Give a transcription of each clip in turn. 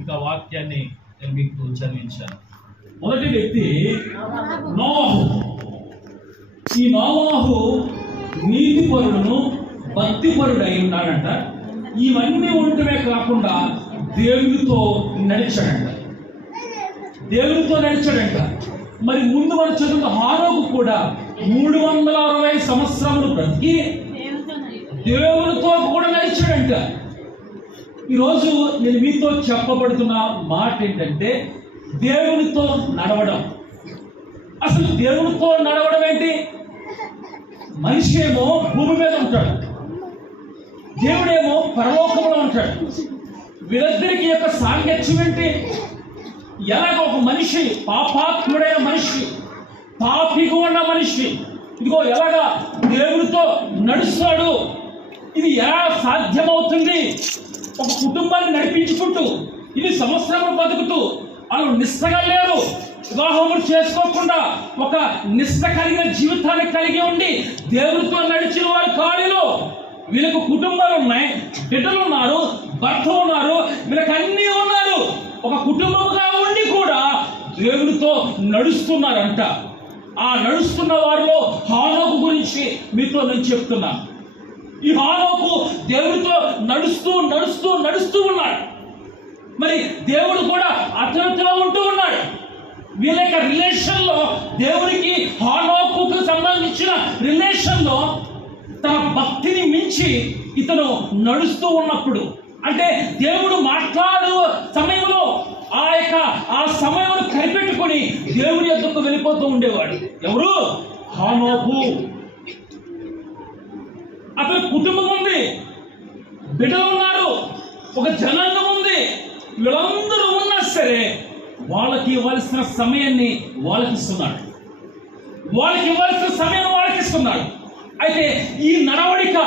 ఇక వాక్యాన్ని నేను మీకు చదివించాను. మొదటి వ్యక్తి నోవాహు. ఈ నోవాహు నీతిపరుడును భక్తిపరుడై ఉన్నాడంట. ఇవన్నీ ఉండటమే కాకుండా దేవునితో నడిచాడంట. మరి ముందు మనం చదువుతున్న హానోకు కూడా 360 సంవత్సరములు బ్రతికి దేవునితో కూడా నడిచాడంట. ఈరోజు నేను మీతో చెప్పబడుతున్న మాట ఏంటంటే దేవునితో నడవడం. అసలు దేవునితో నడవడం ఏంటి? మనిషి ఏమో భూమి మీద ఉంటాడు, దేవుడేమో పరలోకంలో ఉంటాడు. వీరిద్దరికి యొక్క సాంగత్యం ఏంటి? ఎలాగ ఒక మనిషి పాపాత్ముడైన మనిషి, పాపిగా ఉన్న మనిషి ఇదిగో ఎలాగా దేవుడితో నడుస్తాడు? ఇది ఎలా సాధ్యమవుతుంది? ఒక కుటుంబాన్ని నడిపించుకుంటూ ఇది సంవత్సరం బతుకుతూ వాళ్ళు నిష్టగా లేరు, వివాహములు చేసుకోకుండా ఒక నిష్ట కలిగిన జీవితాన్ని కలిగి ఉండి దేవుడితో నడిచిన వారి కాడిలో వీళ్ళకు కుటుంబాలు ఉన్నాయి, బిడ్డలు ఉన్నారు, భర్త ఉన్నారు, వీళ్ళకి అన్నీ ఉన్నారు. ఒక కుటుంబంగా ఉండి కూడా దేవుడితో నడుస్తున్నారంట. ఆ నడుస్తున్న వారిలో హానోకు గురించి మీతో నేను చెప్తున్నాను. ఈ హానోకు దేవుడితో నడుస్తూ ఉన్నాడు. మరి దేవుడు కూడా అతనితో ఉంటూ ఉన్నాడు. వీళ్ళ యొక్క రిలేషన్లో దేవుడికి హానోకుకు సంబంధించిన రిలేషన్లో తన భక్తిని మించి ఇతను నడుస్తూ ఉన్నప్పుడు, అంటే దేవుడు మాట్లాడు సమయంలో ఆ సమయం కనిపెట్టుకొని దేవుడి యొద్దకు వెళ్ళిపోతూ ఉండేవాడు. ఎవరు? హానోకు. అతని కుటుంబం ఉంది, బిడ్డలు ఉన్నారు, ఒక జనాంగం ఉంది. వీళ్ళందరూ ఉన్నా సరే వాళ్ళకి ఇవ్వాల్సిన సమయాన్ని వాళ్ళకి ఇస్తున్నాడు. అయితే ఈ నడవడిక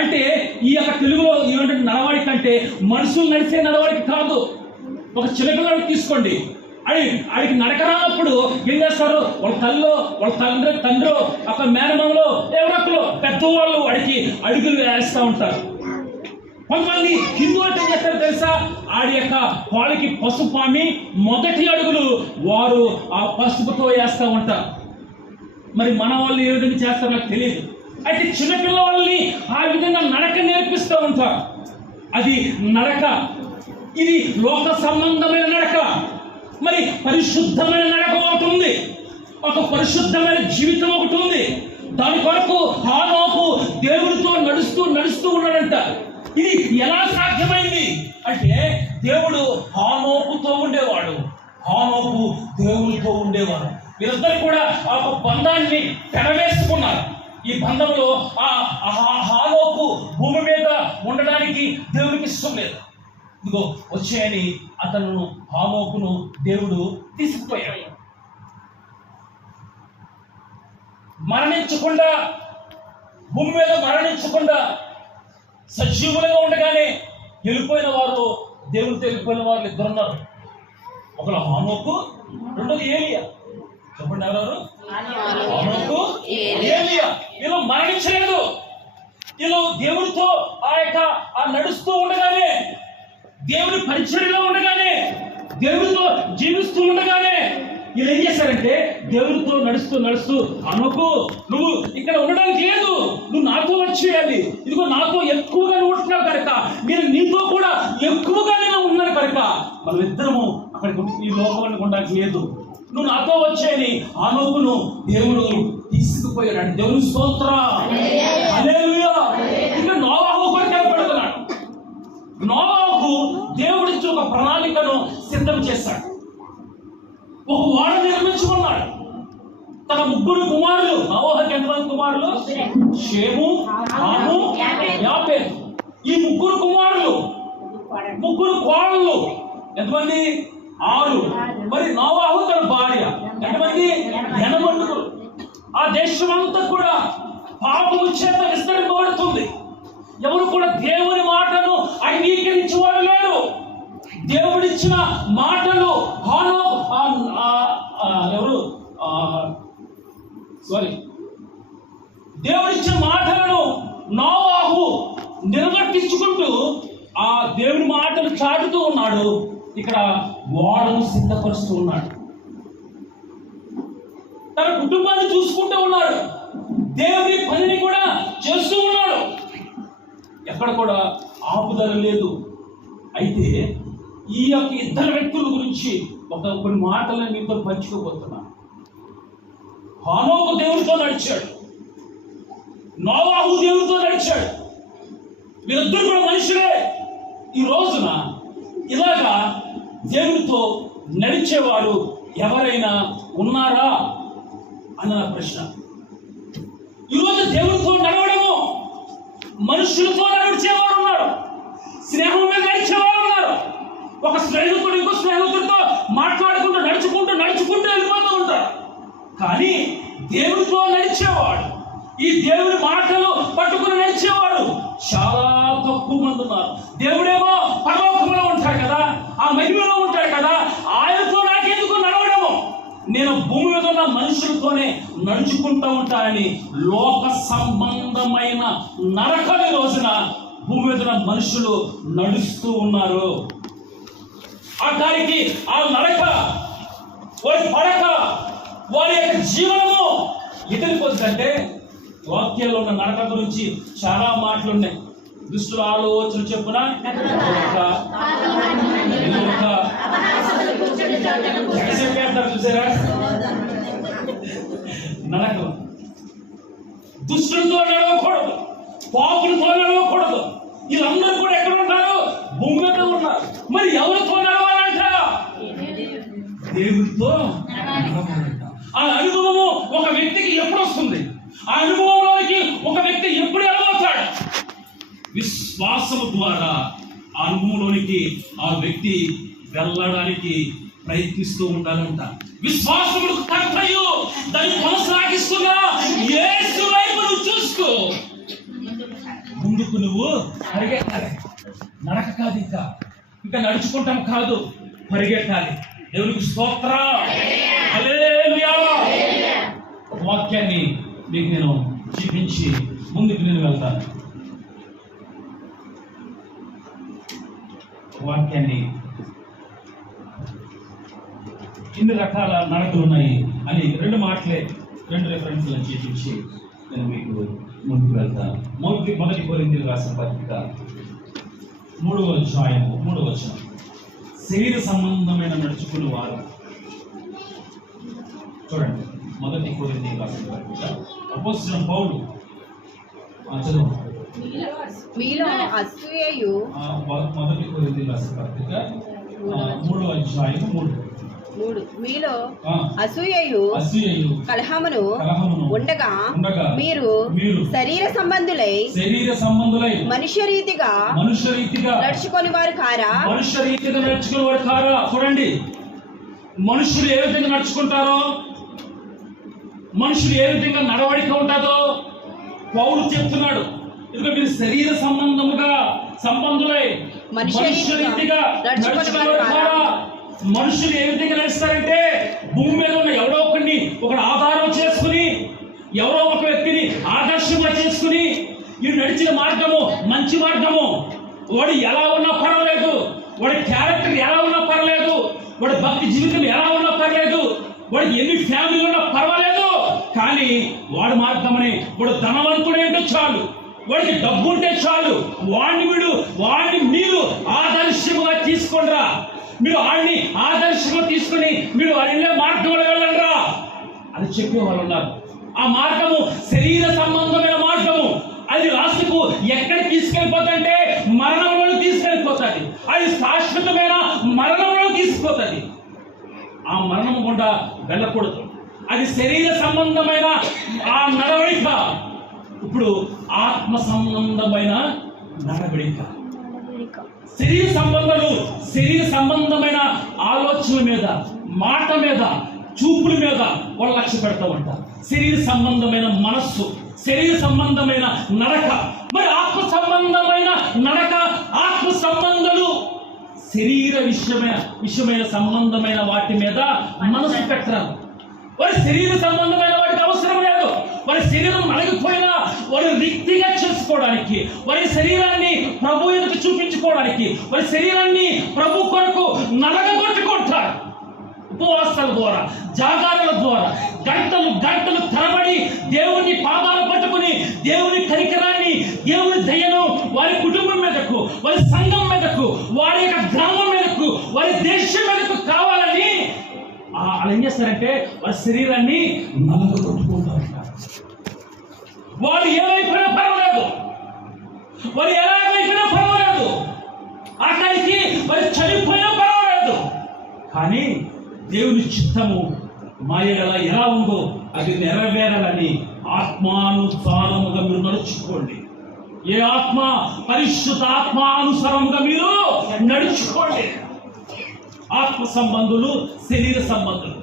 అంటే ఈ యొక్క తెలుగులో ఏమంటే నడవడిక అంటే మనుషులు నడిచే నడవడిక కాదు. ఒక చిన్నపిల్లడికి తీసుకోండి, ఆడికి నడక రానప్పుడు ఏం చేస్తారు? వాళ్ళ తల్లిలో వాళ్ళ తండ్రి ఒక మేనమామలో ఎవరొక్కరు పెద్దవాళ్ళు వాడికి అడుగులు వేస్తూ ఉంటారు. కొంతమంది హిందువులు ఏం చేస్తారు తెలుసా? ఆడి యొక్క వాళ్ళకి పసుపామి మొదటి అడుగులు వారు ఆ పసుపుతో వేస్తూ ఉంటారు. మరి మన వాళ్ళు ఏ విధంగా చేస్తారో నాకు తెలియదు. అయితే చిన్నపిల్లవాళ్ళని ఆ విధంగా నడక నేర్పిస్తూ ఉంటారు. అది నడక. ఇది లోక సంబంధమైన నడక. మరి పరిశుద్ధమైన నడక ఒకటి ఉంది, ఒక పరిశుద్ధమైన జీవితం ఒకటి ఉంది. దాని కొరకు హానోకు దేవుడితో నడుస్తూ ఉన్నాడంట. ఇది ఎలా సాధ్యమైంది అంటే దేవుడు హానోకుతో ఉండేవాడు, హానోకు దేవుడితో ఉండేవాడు. వీరిద్దరు కూడా ఆ బంధాన్ని పెనవేసుకున్నారు. ఈ బంధంలో హానోకు భూమి మీద ఉండడానికి దేవుడికి ఇష్టం లేదు. ఇదిగో వచ్చేయని అతను హానోకును దేవుడు తీసుకుపోయాడు. మరణించకుండా భూమి మీద మరణించకుండా సజీవులుగా ఉండగానే వెళ్ళిపోయిన వారు, దేవుడితో వెళ్ళిపోయిన వారు ఇద్దరున్నారు. ఒకరు హానోకు, రెండోది ఏలియా. చెప్పండి ఎవరు? హానోకు, ఏలియా. వీళ్ళు మరణించలేదు. వీళ్ళు దేవుడితో నడుస్తూ ఉండగానే, దేవుడి పరిచర్యలో ఉండగానే, దేవుడితో జీవిస్తూ ఉండగానే వీళ్ళు ఏం చేశారంటే దేవుడితో నడుస్తూ హానోకు నువ్వు ఇక్కడ ఉండడానికి లేదు, నువ్వు నాతో వచ్చేయాలి. ఇదిగో నాతో ఎక్కువగా ఉంటున్నావు కనుక నేను నీతో కూడా ఎక్కువగా నేను ఉన్నాను కనుక మనం ఇద్దరము అక్కడికి ఈ లోకంలో ఉండడానికి లేదు, నువ్వు నాతో వచ్చేయని హానోకును దేవుడు తీసుకుపోయాడు. దేవుని స్తోత్రం, హల్లెలూయా. ఇంకా నోవాహు కూడా కనపడుతున్నాడు. నోవాహుకు దేవుడిచ్చి ఒక ప్రణాళికను సిద్ధం చేశాడు. ఒక ఓడ నిర్మించుకున్నాడు. తన 3 కుమారులు, నోవాహుకి ఎంతమంది కుమారులు? షేము, హాము, యాపెతు. ఈ 3 కుమారులు, 3 కోడళ్ళు. ఎంతమంది? 6. మరి నోవాహు తన భార్య ఎంతమంది? 8. ఆ దేశమంతా కూడా పాపము చేత విస్తరింపబడుతుంది. ఎవరు కూడా దేవుని మాటను అంగీకరించేవారు లేరు. దేవుడిచ్చిన మాటలు దేవుడిచ్చిన మాటలను నోవాహు నిర్వర్తించుకుంటూ ఆ దేవుని మాటలు చాటుతూ ఉన్నాడు, ఇక్కడ ఓడను సిద్ధపరుస్తూ ఉన్నాడు. తన కుటుంబాన్ని చూసుకుంటూ ఉన్నాడు, దేవుని పనిని కూడా చేస్తూ ఉన్నాడు. ఎక్కడ కూడా ఆపుదల లేదు. అయితే ఈ యొక్క ఇద్దరు వ్యక్తుల గురించి కొన్ని మాటలను మీతో పంచుకోబోతున్నాను. హనోకు దేవుడితో నడిచాడు, నోవాహు దేవుడితో నడిచాడు. వీరిద్దరు కూడా మనుషులే. ఈ రోజున ఇలాగా దేవుడితో నడిచేవారు ఎవరైనా ఉన్నారా అన్న ప్రశ్న. ఈరోజు దేవుడితో నడవడము, మనుషులతో నడిచేవారు ఉన్నారు, స్నేహం మీద నడిచేవారు ఉన్నారు. ఒక స్నేహితుడు ఇంకో స్నేహితుడితో మాట్లాడుకుంటూ నడుచుకుంటూ వెళ్ళిపోతూ ఉంటారు. కానీ దేవుడితో నడిచేవాడు, ఈ దేవుడి మాటలు పట్టుకుని నడిచేవాడు చాలా తక్కువ మంది ఉన్నారు. దేవుడేమో పరలోకంలో ఉంటాడు కదా, ఆ మహిమలో ఉంటాడు కదా, ఆయనతో నాకెందుకు నడవడము, నేను భూమి మీద ఉన్న మనుషులతోనే నడుచుకుంటూ ఉంటానని లోక సంబంధమైన నరకని రోజున భూమి మీద ఉన్న మనుషులు నడుస్తూ ఉన్నారు. ఆ దానికి ఆ నరక, వారి పడక, వారి యొక్క జీవనము ఎదిరిపోతుందంటే వాక్యంలో ఉన్న నరక గురించి చాలా మాటలు ఉన్నాయి. దుష్టుల ఆలోచన చెప్పున చూసారా నరకం. దుష్టులతో నడవకూడదు, పాపులతో నడవకూడదు. వీళ్ళందరూ కూడా ఎక్కడ ఉంటారు? భూమి మీద ఉన్నారు. మరి ఎవరితో నడవాలంట? దేవుడితో. ఆ అనుభవము ఒక వ్యక్తికి ఎప్పుడు వస్తుంది? ఆ అనుభవంలోకి ఒక వ్యక్తి ఎప్పుడు వెళ్ళబోతాడు? విశ్వాసము ద్వారా ఆ అనుభవంలోనికి ఆ వ్యక్తి వెళ్ళడానికి ప్రయత్నిస్తూ ఉండాలంట. విశ్వాసములకు కర్తయు దాన్ని కొనసాగిస్తున్నా యేసు వైపు నువ్వు చూసుకో. ముందుకు నువ్వు పరిగెత్తాలి. నడక కాదు, ఇంకా నడుచుకుంటాం కాదు, పరిగెత్తాలి. దేవునికి స్తోత్రం, హల్లెలూయా. వాక్యాన్ని మీకు నేను చూపించి ముందుకు నేను వెళ్తాను. వాక్యాన్ని ఇన్ని రకాల నడకలు ఉన్నాయి అని రెండు రెఫరెన్స్లను చూపించి నేను మీకు ముందుకు వెళ్తాను. మొదటి కొరింథీయులకు రాసిన పత్రిక 3వ అధ్యాయం 3వ వచనం. శరీర సంబంధమైన నడుచుకుని వారు, చూడండి, మొదటి కొరింథీయులకు రాసిన పత్రిక అపోస్తలుడైన పౌలు చదువు. మీలో అసూయయు, మొదటి కొరింథీయులకు రాసిన పత్రిక 3వ అధ్యాయం 3. మీలో అసూయయు కలహమును ఉండగా మీరు శరీర సంబంధులై మనుష్య రీతిగా నడుచుకొని వారు కారా? చూడండి, మనుషులు ఏ విధంగా నడుచుకుంటారో, మనుషులు ఏ విధంగా నడవడిక ఉంటుందో పౌలు చెప్తున్నాడు. ఎందుకంటే మీరు శరీర సంబంధులై మనుష్య రీతిగా నడుచుకొని వారు కారా? మనుషులు ఏ విధంగా నడుస్తారంటే భూమి మీద ఉన్న ఎవరో ఒకటి ఆధారం చేసుకుని, ఎవరో ఒక వ్యక్తిని ఆదర్శంగా చేసుకుని, ఈ నడిచిన మార్గము మంచి మార్గము, వాడు ఎలా ఉన్నా పర్వాలేదు, వాడి క్యారెక్టర్ ఎలా ఉన్నా పర్వాలేదు, వాడి భక్తి జీవితం ఎలా ఉన్నా పర్లేదు, వాడికి ఎన్ని ఫ్యామిలీలు ఉన్నా పర్వాలేదు, కానీ వాడి మార్గమని, వాడు ధనవంతుడేంటో చాలు, వాడికి డబ్బు ఉంటే చాలు, వాడిని మీరు ఆదర్శంగా తీసుకోండిరా, మీరు వాడిని ఆదర్శంగా తీసుకుని మీరు వెళ్ళే మార్గంలో వెళ్ళండిరా అని చెప్పే వాళ్ళు ఉన్నారు. ఆ మార్గము శరీర సంబంధమైన మార్గము. అది లాస్ట్కు ఎక్కడికి తీసుకెళ్ళిపోతుందంటే మరణంలో తీసుకెళ్ళిపోతుంది. అది శాశ్వతమైన మరణంలో తీసుకుపోతుంది. ఆ మరణం గుండా వెళ్ళకూడదు. అది శరీర సంబంధమైన ఆ నడవడిక. ఇప్పుడు ఆత్మ సంబంధమైన నడవడిక. శరీర సంబంధమైన ఆలోచనల మీద, మాట మీద, చూపుల మీద వాళ్ళు లక్ష్య పెడతా ఉంటారు. శరీర సంబంధమైన మనస్సు, శరీర సంబంధమైన నడక. మరి ఆత్మ సంబంధమైన నడక, ఆత్మ సంబంధాలు శరీర విషయమైన సంబంధమైన వాటి మీద మనసు పెట్టరు. వారి శరీర సంబంధమైన వాటికి అవసరం లేదు. వారి శరీరం నలగిపోయినా వారు రిక్తిగా చేసుకోవడానికి, వారి శరీరాన్ని ప్రభు ఎదుట చూపించుకోవడానికి, వారి శరీరాన్ని ప్రభు కొరకు నలగగొట్టుకుంటారు. ఉపవాసాల ద్వారా, జాగారాల ద్వారా గంటలు గంటలు తరబడి దేవుని పాదాలు పట్టుకుని దేవుని కనికరాన్ని, దేవుని దయను వారి కుటుంబం మీదకు, వారి సంఘం మీదకు, వారి యొక్క గ్రామం మీదకు, వారి దేశం మీదకు కావాలని వాళ్ళు ఏం చేస్తారంటే వారి శరీరాన్ని నలగొట్టుకుంటారు. వారు ఏమైపోయినా పర్వాలేదు, వారు ఎలాగైపోయినా పర్వాలేదు, ఆఖరికి వారు చనిపోయినా పర్వాలేదు, కానీ దేవుని చిత్తము మా ఎడల ఎలా ఉందో అది నెరవేరాలని ఆత్మానుసారముగా మీరు నడుచుకోండి. ఏ ఆత్మ? పరిశుద్ధ ఆత్మానుసారముగా మీరు నడుచుకోండి. ఆత్మ సంబంధులు, శరీర సంబంధులు.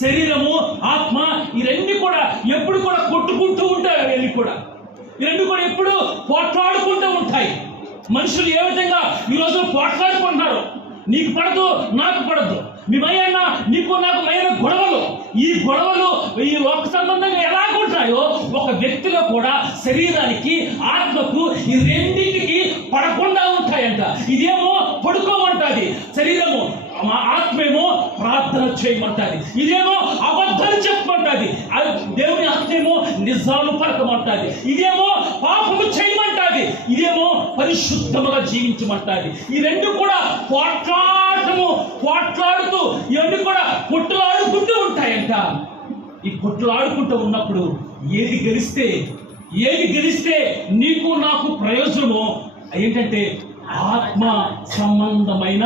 శరీరము, ఆత్మ ఈ రెండు కూడా ఎప్పుడు కూడా కొట్టుకుంటూ ఉంటాయి. అవన్నీ కూడా ఈ రెండు కూడా ఎప్పుడు పోట్లాడుకుంటూ ఉంటాయి. మనుషులు ఏ విధంగా ఈ రోజు పోట్లాడుకుంటున్నారు, నీకు పడదు నాకు పడదు, మీ మయ్యన్న నీకు నాకు మైన గొడవలు. ఈ గొడవలు ఈ లోక సంబంధంగా ఎలా ఉంటాయో ఒక వ్యక్తిలో కూడా శరీరానికి, ఆత్మకు ఈ రెండింటికి పడకుండా ఉంటాయంట. ఇదేమో పడుకోమంటది శరీరము, ఆత్మేమో ప్రార్థన చేయమంటది. ఇదేమో అబద్ధాలు చెప్పమంటది, దేవుని ఆత్మేమో నిజాలు పలకమంటది. ఇదేమో పాపము చేయమంటది, ఇదేమో పరిశుద్ధముగా జీవించమంటది. ఈ రెండు కూడా పోట్లాడుతూ ఇవన్నీ కూడా కొట్లాడుకుంటూ ఉంటాయంట. ఈ కొట్లాడుకుంటూ ఉన్నప్పుడు ఏది గెలిస్తే నీకు నాకు ప్రయోజనమో ఏంటంటే ఆత్మ సంబంధమైన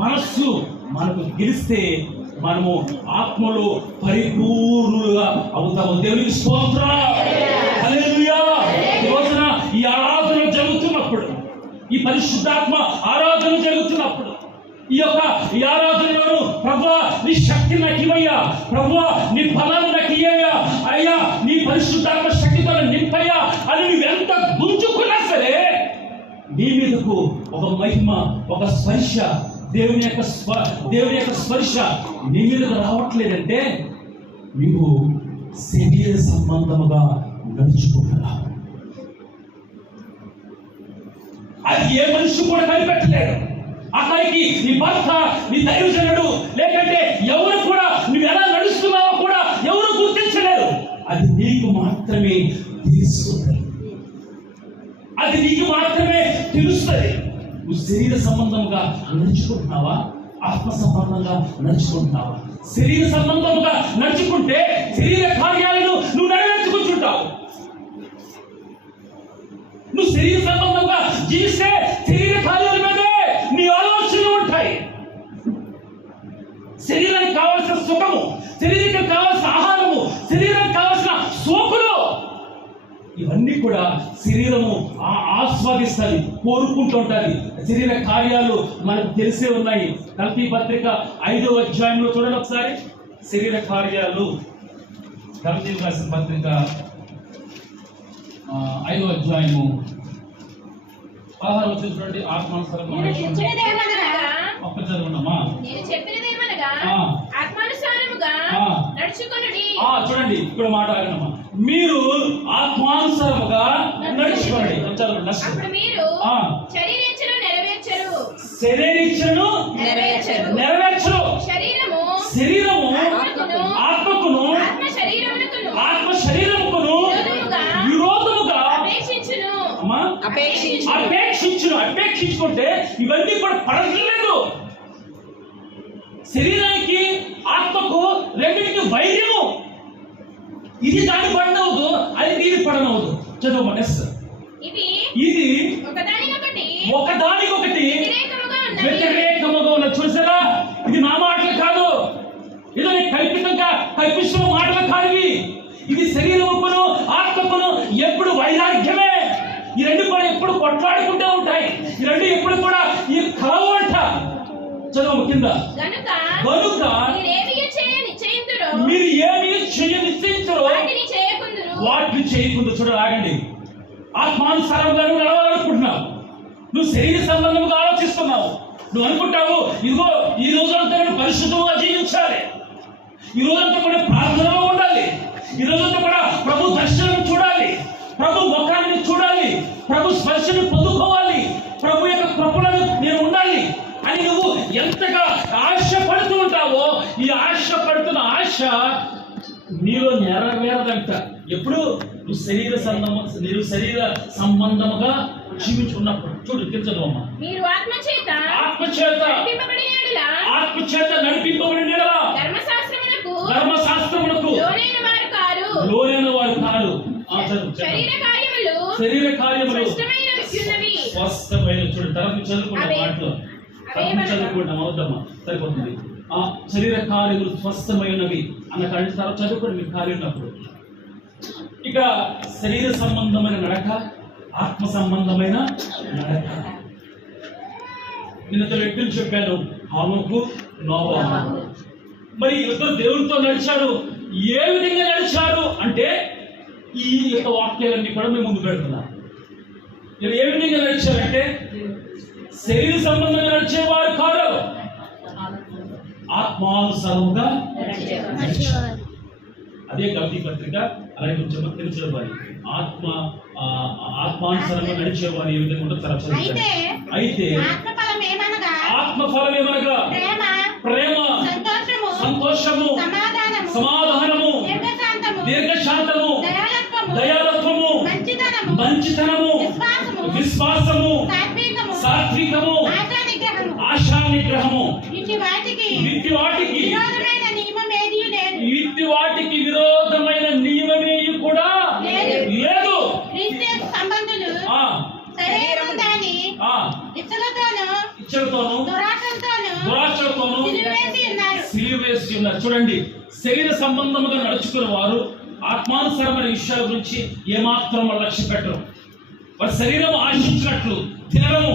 మనస్సు మనకు గెలిస్తే మనము ఆత్మలో పరిపూర్ణులుగా అవుతాము. దేవునికి స్తోత్రం, హల్లెలూయా. ఈ రోజున ఈ ఆరాధన జరుగుతున్నప్పుడు, ఈ పరిశుద్ధాత్మ ఆరాధన జరుగుతున్నప్పుడు, ఈ ఆరాధనలో ప్రభువా నీ శక్తి నాకు ఇవ్వయ్యా, ప్రభువా నీ బలాన్ని నాకు ఇయ్యయ్యా, అయ్యా నీ పరిశుద్ధాత్మ శక్తితో నింపయ్యా అని నువ్వెంత గుంజుకున్నా సరే నీ మీదకు ఒక మహిమ, ఒక స్పర్శ, దేవుని యొక్క స్పర్శ నీ మీదకు రావట్లేదంటే నీవు శరీర సంబంధముగా నడుచుకుంటున్నావు. అది ఏ మనిషి కూడా కనిపెట్టలేడు. అక్కడికి నీ భర్త, నీ దైవజనుడు, లేకంటే ఎవరు కూడా నువ్వు ఎలా నడుస్తున్నావో కూడా ఎవరు గుర్తించలేరు. అది నీకు మాత్రమే తెలుస్తుంది. నువ్వు శరీర సంబంధంగా నడుచుకుంటున్నావా, ఆత్మ సంబంధంగా నడుచుకుంటున్నావా? శరీర సంబంధంగా నడుచుకుంటే శరీర కార్యాలను నువ్వు నెరవేర్చుకుంటుంటావు. నువ్వు శరీర సంబంధంగా జీవిస్తే శరీర కార్యాల మీదే నీ ఆలోచనలు ఉంటాయి. శరీరానికి కావాల్సిన సుఖము, శరీరానికి కావాల్సిన ఆహారము, శరీరానికి కావాల్సిన సోకులు, ఇవన్నీ కూడా శరీరము ఆస్వాదిస్తుంది, కోరుకుంటూ ఉంటుంది. శరీర కార్యాలు మనకు తెలిసే ఉన్నాయి. కల్పీ పత్రిక 5వ అధ్యాయంలో చూడండి ఒకసారి. శరీర కార్యాలు, కల్పీ పత్రిక 5వ అధ్యాయము 16వ వచనం చూడండి. ఆత్మానుసారంగా ఒక్క చదువున్నామా? చూడండి ఇక్కడ మాట ఆగనమ్మా. మీరు ఆత్మానుసారముగా నడుచుకోండి. శరీరేచ్ఛను నెరవేర్చరు. శరీరము ఆత్మకును, ఆత్మ శరీరముకును విరోధముగా అపేక్షించుకుంటే ఇవన్నీ కూడా పడట్లేదు. శరీరానికి ఆత్మకు రెండింటికి వైర్యము. ఇది దాని పడనవదు, అది దీని పడనవదు. చదువు. ఇది ఒకదానికొకటి వ్యతిరేకముగా ఉన్న. చూసారా, ఇది నా మాటలు కాదు, ఏదో కల్పిస్తున్న మాటలు కాదు. ఇది శరీరముకును ఆత్మకును ఎప్పుడు వైరాగ్యమే. ఈ రెండు కూడా ఎప్పుడు కొట్లాడుకుంటూ ఉంటాయి. ఈ రెండు ఎప్పుడు కూడా ఈ కలవు అంట. చదువు కింద. కనుక మీరు ఏమి నిశ్చయించరు వాటిని చేయకుండా. చూడరాగండి. ఆత్మానుసారంగా నువ్వు నడవాలనుకుంటున్నావు, నువ్వు శరీర సంబంధంగా ఆలోచిస్తున్నావు. నువ్వు అనుకుంటావు ఇదిగో ఈ రోజంతా నేను పరిశుద్ధంగా జీవించాలి, ఈ రోజంతా కూడా ప్రార్థనలో ఉండాలి, ఈ రోజంతా కూడా ప్రభు దర్శనం చూడాలి, ప్రభు ముఖాన్ని చూడాలి, ఎంతగా ఆశ పడుతూ ఉంటావో ఈ ఆశ పడుతున్న ఆశ నీలో నెరవేరదంట. ఎప్పుడు నువ్వు శరీర సంబంధముగా జీవించుకున్నప్పుడు. చూడు కించదమ్మా, మీరు ఆత్మచేత నడిపింపబడిన ధర్మశాస్త్రమునకు లోనైన వారు కారు. శరీర కార్యములు స్పష్టమైన. చూడు తరపు చదువుకున్న మాటలు చదువుకుంటాం అవుద్దమ్మా, సరిపోతుంది. ఆ శరీర కార్యములు స్పష్టమైనవి అన్న కాడి తర్వాత చదువుకోండి మీరు కార్యం ఉన్నప్పుడు. ఇక శరీర సంబంధమైన నడక, ఆత్మ సంబంధమైన నడక. నిన్న వ్యక్తులు చెప్పాను, హానోకు నోవాహు. మరి ఇద్దరు దేవునితో నడిచారు. ఏ విధంగా నడిచారు అంటే ఈ యొక్క వాక్యాలన్నీ కూడా మేము ముందు పెడుతున్నాం. ఏ విధంగా నడిచారంటే శరీర సంబంధంగా నడిచేవారు కాదు, ఆత్మానుసారముగా నడిచారు. అదే గల్తీ పత్రిక అలాగే కొంచెం తెలిసేవారు. ఆత్మానుసారంగా నడిచేవారు ఏ విధంగా ఉంటారు చాలా. అయితే ఆత్మఫలం ఏమనగా ప్రేమ, సంతోషము, సమాధానము, దీర్ఘశాంతము, దయాలత్వము, మంచితనము, విశ్వాసము, సాత్వికము, ఆశా నిగ్రహము. వీటి వాటికి విరోధమైన నియమమే కూడా లేదు. ఇచ్చలతోనూ దురాశలతోనూ సిలువేసి ఉన్నారు. చూడండి, శరీర సంబంధముగా నడుచుకున్న వారు ఆత్మానుసారమైన విషయాల గురించి ఏమాత్రం లక్ష్య పెట్టరు. వారి శరీరం ఆశించినట్లు తినడము,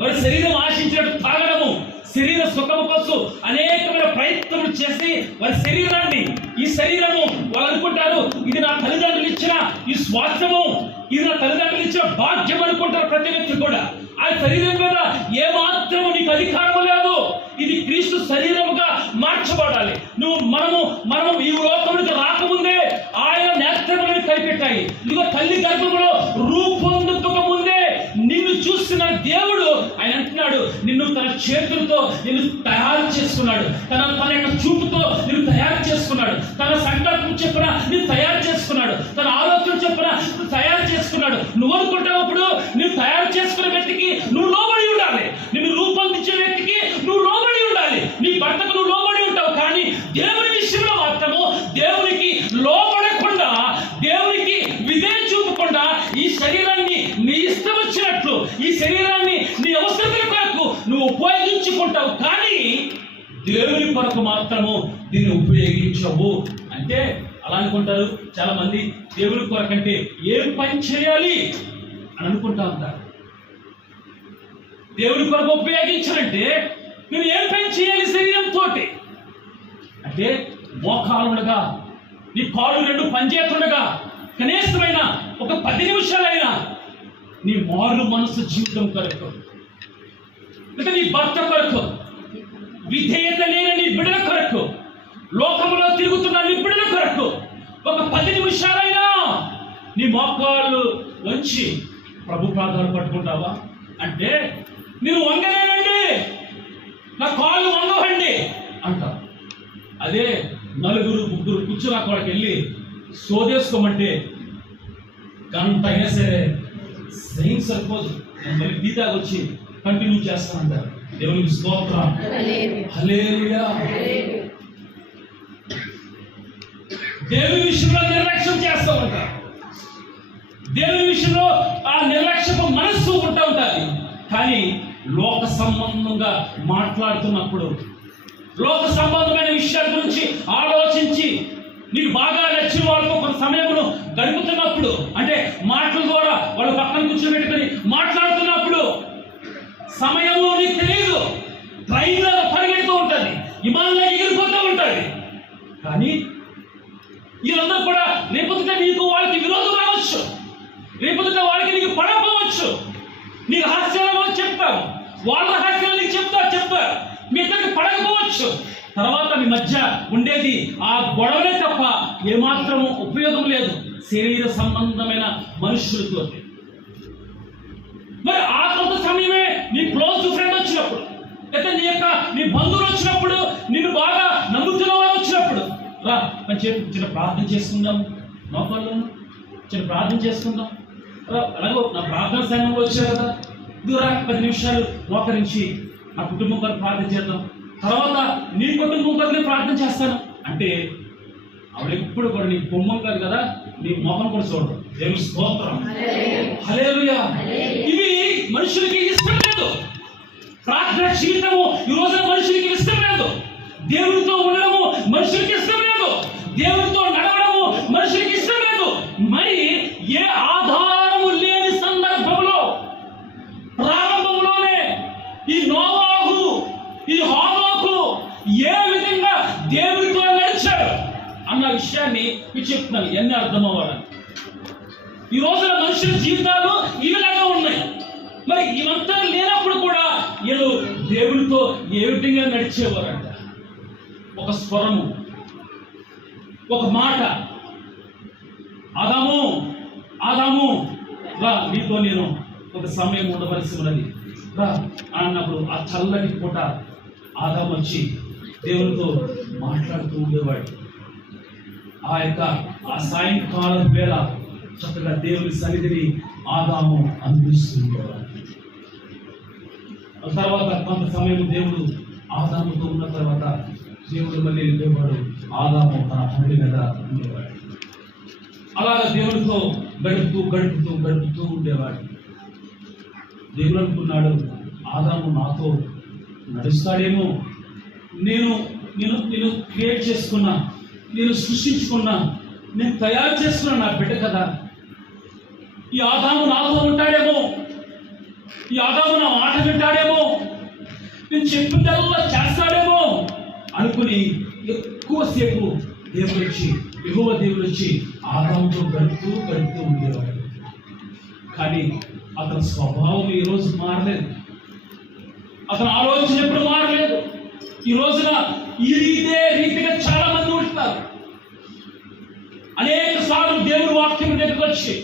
వారి శరీరం ఆశించినట్టు తాగడము, శరీర సుఖము కోసం అనేకమైన ప్రయత్నములు చేసి వారి శరీరాన్ని, ఈ శరీరము వాళ్ళు అనుకుంటారు ఇది నా తల్లిదండ్రులు ఇచ్చిన ఈ స్వాస్థ్యము, ఇది నా తల్లిదండ్రులు ఇచ్చిన భాగ్యం అనుకుంటారు ప్రతి వ్యక్తి కూడా. ఆ శరీరం మీద ఏమాత్రము నీకు అధికారము లేదు. ఇది క్రీస్తు శరీరముగా మార్చబడాలి. మనము ఈ లోకమునికి రాకముందే ఆయన నేత్రములను కనిపెట్టాయి. ఇదిగో తల్లి గర్భములో రూపొందుక ముందే నిన్ను చూస్తున్న దేవుడు ఆయన అంటున్నాడు, నిన్ను తన చేతులతో నిన్ను తయారు చేసుకున్నాడు. తన యొక్క చూపుతో నిన్ను తయారు చేసుకున్నాడు. తన సంకల్పం చెప్పిన నిన్ను తయారు చేసుకున్నాడు. తన ఆలోచన చెప్పిన తయారు చేసుకున్నాడు. నువ్వు అనుకుంటున్నప్పుడు నువ్వు తయారు చేసుకున్న వ్యక్తికి నువ్వు లోబడి ఉండాలి. నిన్ను రూపొందించే వ్యక్తికి నువ్వు లోబడి ఉండాలి. నీ భర్తకు నువ్వు లోబడి ఉంటావు. కానీ దేవుని విషయంలో మాత్రము దేవునికి లోబడకుండా, దేవునికి విధేయ చూపకుండా ఈ శరీరాన్ని నీ ఇష్టం వచ్చినట్లు, ఈ శరీరాన్ని నీ అవసరతల కొరకు నువ్వు ఉపయోగించుకుంటావు. కానీ దేవుని కొరకు మాత్రము దీన్ని ఉపయోగించవు. అంటే అలా అనుకుంటారు చాలా మంది. దేవుని కొరకంటే ఏం పని చేయాలి అని అనుకుంటా ఉంటారు. దేవుని కొరకు ఉపయోగించాలంటే నేను ఏం పని చేయాలి శరీరంతో అంటే, మోకాలుండగా నీ కాళ్ళు రెండు పనిచేస్తుండగా కనీసమైన ఒక 10 నిమిషాలైనా నీ మారు మనసు జీవితం కొరకు, లేదా నీ భర్త కొరకు, విధేయత లేని నీ బిడ్డల కొరకు, లోకంలో తిరుగుతున్న నీ బిడ్డల కొరకు ఒక 10 నిమిషాలైనా నీ మోకాళ్ళు వంచి ప్రభు ప్రార్థన పట్టుకుంటావా? అంటే నేను వంగలేనండి, నా కాళ్ళు వంగవండి అంటావు. అదే 4-3 కూర్చుని అక్కడికి వెళ్ళి సోదేసుకోమంటే గంట అయినా సరే సైన్స్ సరిపోదు. మళ్ళీ గీతాకు వచ్చి కంటిన్యూ చేస్తానంటారు. దేవునికి స్తోత్రం, హల్లెలూయా. దేవుని విషయంలో నిర్లక్ష్యం చేస్తూ ఉంటారు. దేవుని విషయంలో ఆ నిర్లక్ష్యపు మనస్సు ఉంటా ఉంటుంది. కానీ లోక సంబంధంగా మాట్లాడుతున్నప్పుడు, లోక సంబంధమైన విషయాల గురించి ఆలోచించి నీకు బాగా నచ్చిన వాళ్ళతో కొంత సమయమును గడుపుతున్నప్పుడు, అంటే మాటల ద్వారా వాళ్ళ పక్కన కూర్చోబెట్టుకొని మాట్లాడుతున్నప్పుడు సమయము నీకు తెలియదు. ట్రైన్లో పరిగెడుతూ ఉంటుంది, విమానంలో ఎగిరిపోతూ ఉంటుంది. కానీ వీళ్ళందరూ కూడా రేపొద్దుట నీకు వాళ్ళకి విరోధం రావచ్చు, రేపొద్దుట వాళ్ళకి నీకు పడకపోవచ్చు. నీకు హాస్యాలు చెప్తావు, వాళ్ళ హాస్యాలు నీకు చెప్తారు. మీ ఇద్దరికి పడకపోవచ్చు. తర్వాత మీ మధ్య ఉండేది ఆ గొడవలే తప్ప ఏమాత్రము ఉపయోగం లేదు శరీర సంబంధమైన మనుషులతో. మరి ఆ కొంత సమయమే నీ క్లోజ్ ఫ్రెండ్ వచ్చినప్పుడు, అయితే నీ బంధువులు వచ్చినప్పుడు, నిన్ను బాగా నమ్ముతున్న వారు వచ్చినప్పుడు రా కొంచెం చిన్న ప్రార్థన చేసుకుందాం, మోకాళ్ళు చిన్న ప్రార్థన చేసుకుందాం. అలాగో నా ప్రార్థన సమయంలో వచ్చావు కదా, దూరా 10 నిమిషాలు మోకరించి నా కుటుంబం కొరకు ప్రార్థన చేద్దాం, తర్వాత నీ కుటుంబం కొరకు ప్రార్థన చేస్తాను అంటే ఆవిడ ఎప్పుడు కూడా నీ కుమ్మం కాదు కదా, నీ మొహం కూడా చూడరు. దేవుని స్తోత్రం, హల్లెలూయా. ఇవి మనుషులకి ఇష్టం లేదు. ప్రార్థన జీవితము ఈ రోజున మనుషులకి ఇష్టం లేదు. దేవునితో ఉండడము మనుషులకి ఇష్టం లేదు. దేవునితో నడవడము మనుషులకి ఇష్టం లేదు. మరి ఏ ఆధారము లేని సందర్భంలో ప్రారంభంలోనే ఈ నోవాహు, ఈ హనోకు ఏ విధంగా దేవునితో నడిచాడు అన్న విషయాన్ని మీకు చెప్తున్నాను, ఎన్ని అర్థం అవ్వాలని. ఈ రోజున మనుషుల జీవితాలు ఇలాగా ఉన్నాయి. మరి ఇవంతా లేనప్పుడు కూడా వీళ్ళు దేవునితో ఏ విధంగా నడిచేవారంట. ఒక స్వరము, ఒక మాట, ఆదాము ఆదాము రా, నీతో నేను ఒక సమయం ఉండవలసి ఉన్నది రా అన్నప్పుడు ఆ చల్లటి పూట ఆదాము వచ్చి దేవునితో మాట్లాడుతూ ఉండేవాడు. ఆ సాయంకాలం వేళ చక్కగా దేవుని సన్నిధిని ఆదాము అందిస్తూ ఉండేవాడు. తర్వాత కొంత సమయం దేవుడు ఆదాముతో ఉన్న తర్వాత దేవుడు మళ్ళీ వెళ్ళేవాడు. ఆదాము తన పనుల మీద ఉండేవాడు. అలాగా దేవుడితో గడుపుతూ ఉండేవాడు. దేవుడు అనుకున్నాడు, ఆదాము నాతో నడుస్తాడేమో, నేను క్రియేట్ చేసుకున్నా, నేను సృష్టించుకున్నా, నేను తయారు చేసుకున్నా నా బిడ్డ కదా, ఈ ఆదాము నాతో ఉంటాడేమో, ఈ ఆదాము నా మాట వింటాడేమో, నేను చెప్పిందల్లా చేస్తాడేమో అనుకుని ఎక్కువసేపు యెహోవా దేవుడు వచ్చి ఆదాముతో గడుపుతూ ఉండేవాడు. కానీ అతని స్వభావం ఈరోజు మారలేదు. అతని ఆలోచన ఎప్పుడు మారలేదు. ఈ రోజున ఇదే రీతిగా చాలా మంది ఉంటున్నారు. అనేక సార్లు దేవుని వాక్యం దగ్గరకు వచ్చి,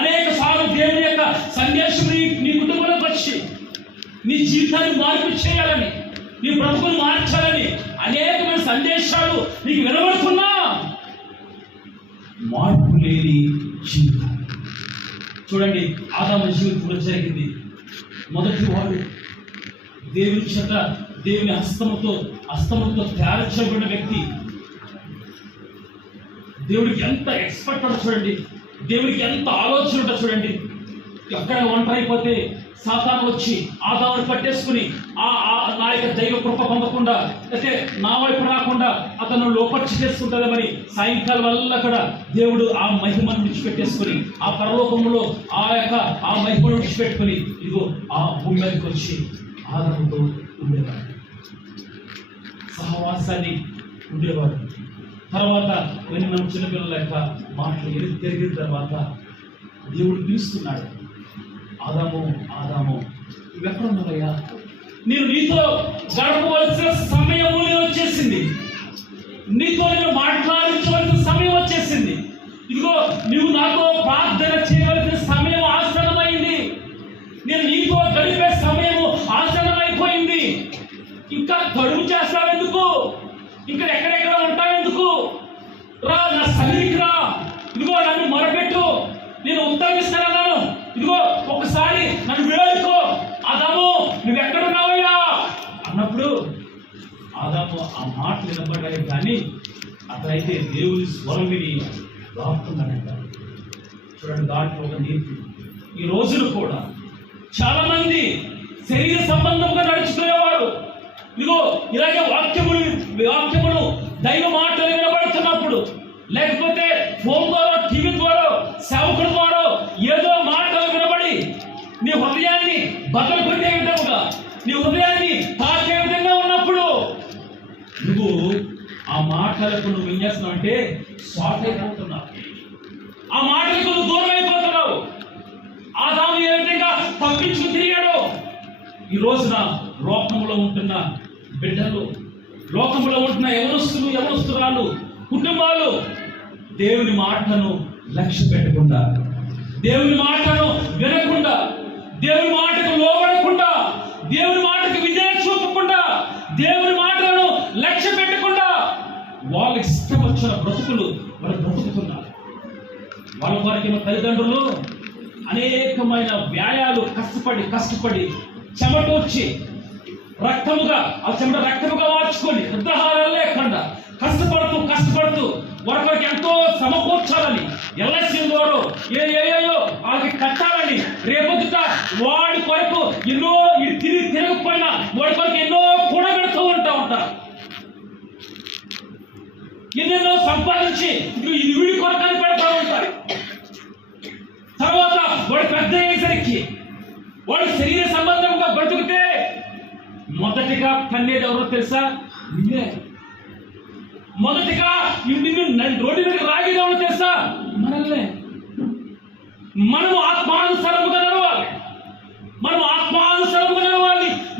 అనేక సార్లు దేవుని యొక్క సందేశం నీ కుటుంబంలోకి వచ్చి నీ జీవితాన్ని మార్పు చేయాలని, నీ బ్రతుకును మార్చాలని అనేకమైన సందేశాలు నీకు వినబడుతున్నా మార్పు లేని జీవితం. చూడండి, ఆదాము జీవితంలో జరిగింది. మొదటి వాడు దేవుని చేత, దేవుని హస్తముతో తయారు చేయబడిన వ్యక్తి. దేవుడికి ఎంత ఎక్స్పర్ట్ ఉంటుందో చూడండి, దేవుడికి ఎంత ఆలోచన ఉంటుందో చూడండి. ఎక్కడ ఒంటరైపోతే సాతాను వచ్చి ఆదామును పట్టేసుకుని నా యొక్క దైవ కృప పొందకుండా, అయితే నా వైపు రాకుండా అతను లోపర్చి చేసుకుంటుంది. మరి సాయంకాలం వల్ల కూడా దేవుడు ఆ మహిమను విడిచిపెట్టేసుకుని, ఆ పరలోకంలో ఆ మహిమను విడిచిపెట్టుకుని ఇదిగో ఆ భూమి మీదకి వచ్చి ఆదాముతో ఉండేవాడు, సహవాసాన్ని ఉండేవాడు. తర్వాత కొన్ని మనం చిన్నపిల్లల యొక్క మాటలు తిరిగిన తర్వాత దేవుడు పిలుస్తున్నాడు, ఆదాము నువ్వు ఎక్కడ ఉన్నావయ్యా? నీతో గడపవలసిన సమయం వచ్చేసింది, నీతో నేను మాట్లాడించవలసిన సమయం వచ్చేసింది. ఇదిగో నువ్వు నాతో ప్రార్థన చేయవలసిన సమయం ఆసన్నమైంది. నేను నీతో గడిపే సమయం ఆసన్నమైపోయింది. ఇంకా గడువు చేస్తావెందుకు? ఇంకా ఎక్కడెక్కడ ఉంటావెందుకు? రా, నా సన్నిధికి రా. ఇదిగో నన్ను మొరపెట్టు, నేను ఉత్తరిస్తానన్నాను. ఇదిగో ఒకసారి నన్ను వేడుకో. ఆదాము నువ్వెక్కడున్నావయ్యా అన్నప్పుడు ఆదాము ఆ మాట వినపడ్డాయి. కానీ అతనైతే దేవుని స్వరం విని దాక్కున్నాడంట. చూడండి, దాంట్లో ఒక నీతి. ఈ రోజులు కూడా చాలా మంది శరీర సంబంధంగా నడుచుకునేవారు. ఇదిగో ఇలాగే వాక్యములు దైవ మాటలు వినబడుతున్నప్పుడు, లేకపోతే ఫోన్ ద్వారా, టీవీ ద్వారా, సేవకుల ద్వారా ఏదో మాటలు వినబడి నీ హృదయాన్ని బదలు కొట్టే విధంగా, నీ హృదయాన్ని తాకే విధంగా ఉన్నప్పుడు నువ్వు ఆ మాటలకు నువ్వు ఏం చేస్తున్నావు అంటే షార్ట్ అయిపోతున్నావు. ఆ మాటలకు నువ్వు దూరం అయిపోతున్నావు. ఆదాము ఏ విధంగా తప్పించుకు తిరిగాడు. ఈ రోజున లోకంలో ఉంటున్న బిడ్డలు, లోకంలో ఉంటున్న యవనస్తురాలు, కుటుంబాలు దేవుని మాటను లక్ష్య పెట్టకుండా, దేవుని మాటను వినకుండా, దేవుని మాటకు లోబడకుండా, దేవుని మాటకు విధేయత దేవుని మాటలను లక్ష్య పెట్టకుండా వాళ్ళకి ఇష్టం వచ్చిన బ్రతుకులు వాళ్ళు బ్రతుకుతున్నారు. వాళ్ళ వారికి తల్లిదండ్రులు అనేకమైన వ్యాయాలు కష్టపడి చెమటూర్చి రక్తముగా ఆ చెమట రక్తముగా మార్చుకొని నిద్రాహారాలు లేకుండా కష్టపడుతూ వారికి ఎంతో సమకూర్చాలని ఎల్ఐసి ద్వారా ఏయో వాళ్ళకి కట్టాలని రేపొద్దుట వాడి కొరకు ఎన్నో తిరగకపోయినా వాడి కొరకు ఎన్నో కూడబెడుతూ ఉంటారు. ఎన్నెన్నో సంపాదించి ఇది వీడి కొరకని పెడతా ఉంటారు. తర్వాత వాడు పెద్ద అయ్యేసరికి వాడు శరీర సంబంధంగా బ్రతుకుతే మొదటిగా కన్నేది ఎవరో తెలుసా? నిన్నే. మొదటిగా రోడ్డు మీద రాగేది ఎవరో తెలుసా? మనల్నే. మనము ఆత్మానుసారముగా నడవాలి.